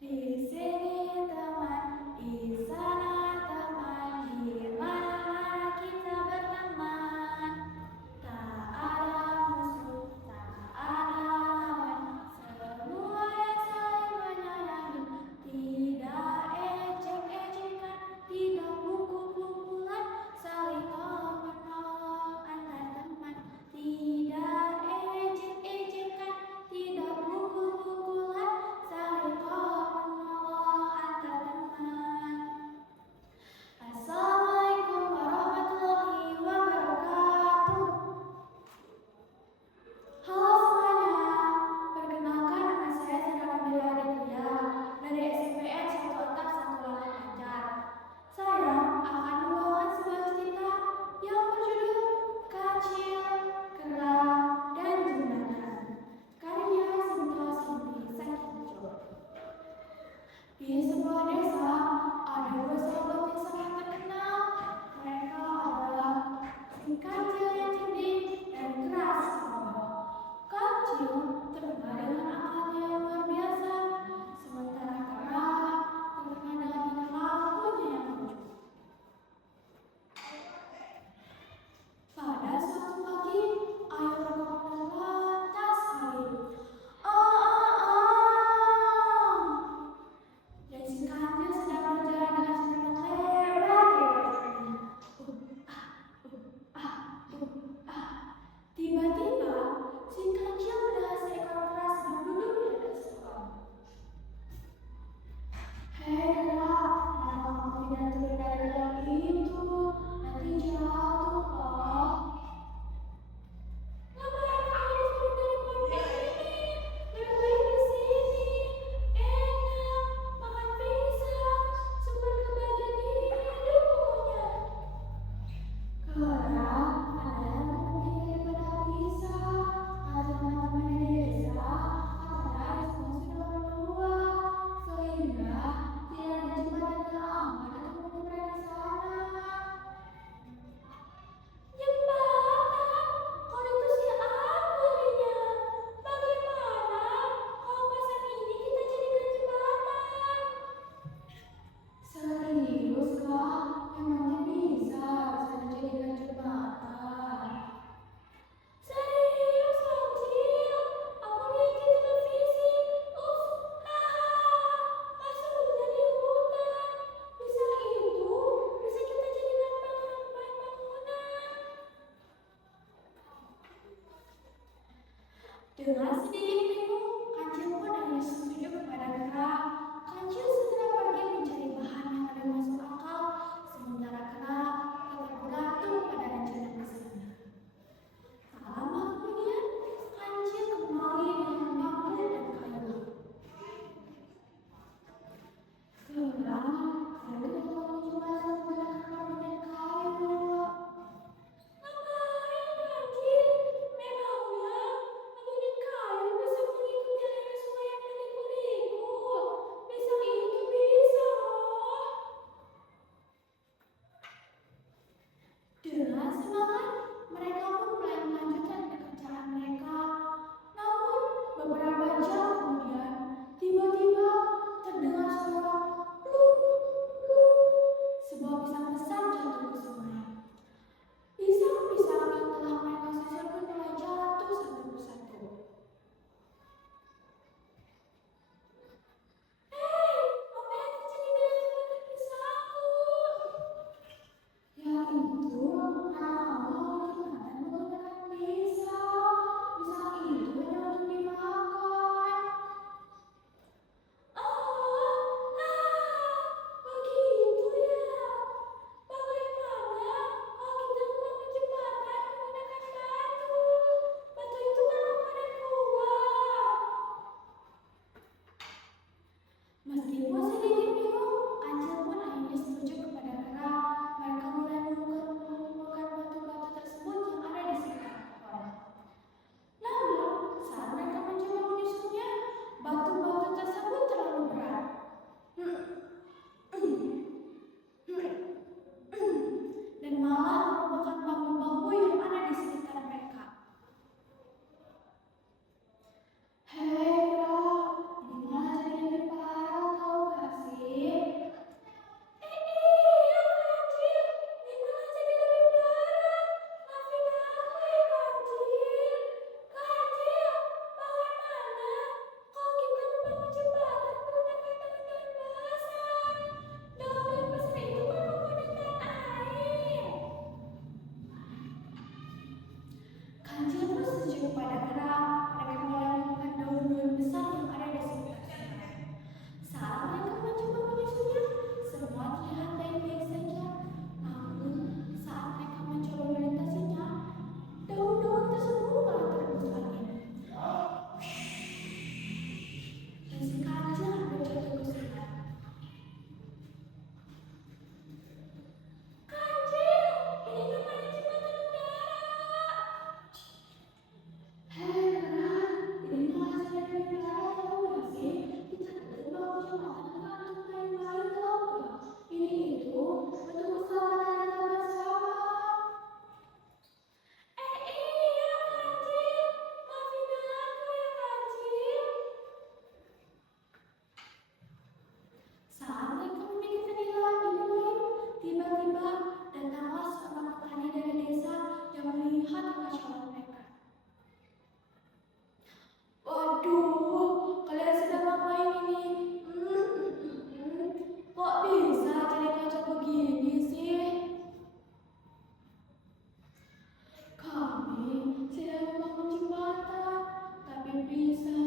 Di sini teman, di sana teman, di mana-mana kita berteman. Tak ada musuh, tak ada lawan, semua yang saling menyayangi. Tidak ejek-ejekan, tidak pukul-pukulan, saling tolong-menolong antar teman. Tidak ejek-ejekan, tidak pukul-pukulan, saling tolong-menolong antar teman. Assalamualaikum warahmatullahi wabarakatuh. Halo semuanya, perkenalkan nama saya Sandra Nabila Aditya dari SMPN 1 Atap 1 Langkat Banjar. Saya akan membawakan sebuah cerita yang berjudul Kancil, Kera, dan Jembatan, karya Sinta Sinti Sakitjo. Di sebuah desa ada dua sahabat yang sangat terkenal. Mereka adalah si Kancil yang cerdik dan keras kepala. Kancil terkenal dengan akalnya yang luar biasa, sementara Kera terkenal dengan tingkah lakunya yang lucu. Pada suatu pagi, ayah berkata lantas sekali, "Oh, dan si Kancil sedang berjalan dengan senyuman lebar di wajahnya. Tiba-tiba, si Kancil melihat seekor kera sedang duduk di atas pohon. "Hei kera, kenapa kamu tidak turun dari dalam itu? Nanti jatuh loh." "Ngapain aku harus turun dari pohon ini? Lebih baik di sini. Enak, makan pisang, sumber kebahagiaan hidup pokoknya." "Kera, ada yang lebih penting daripada pisang. Kata teman-teman di desa, katanya ada sudah berdua, sehingga tidak ada jembatan yang aman untuk menyeberang di sana." "Jembatan? Kalau itu sih aku jadinya. Bagaimana kalau pasang ini kita jadikan jembatan?" "Serius kah? Emangnya bisa dijadikan jembatan?" "Serius Kancil, aku lihat di televisi. Masuk hujan di hutan. Pisang itu bisa kita jadikan bahan bangunan." Dengan sedikit bingung, Kancil pun hanya setuju kepada Kera. Kancil segera pergi mencari bahan yang lebih masuk akal, sementara Kera tetap bergantung pada rencana besarnya. Tak lama kemudian, Kancil kembali dengan bambu dan kayu. "Kera, ayo kita bangun jembatan menggunakan bambu dan kayu." "Ngapain Kancil? Memangnya bambu dan kayu bisa mengikuti aliran sungai yang berliku-liku? Pisang itu bisa